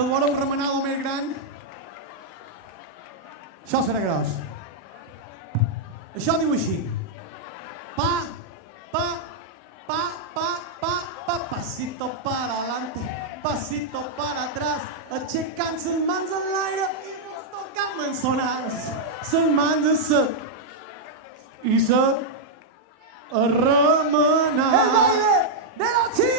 El voleu remenar el més gran? Això serà gros. Això diu així. Pa, pa, pa, pa, pa, pa, pasito para adelante, pasito para atrás, aixecant les mans en l'aire i tocant mençonars. Les mans en sa i sa a remenar. El baile de los chicos.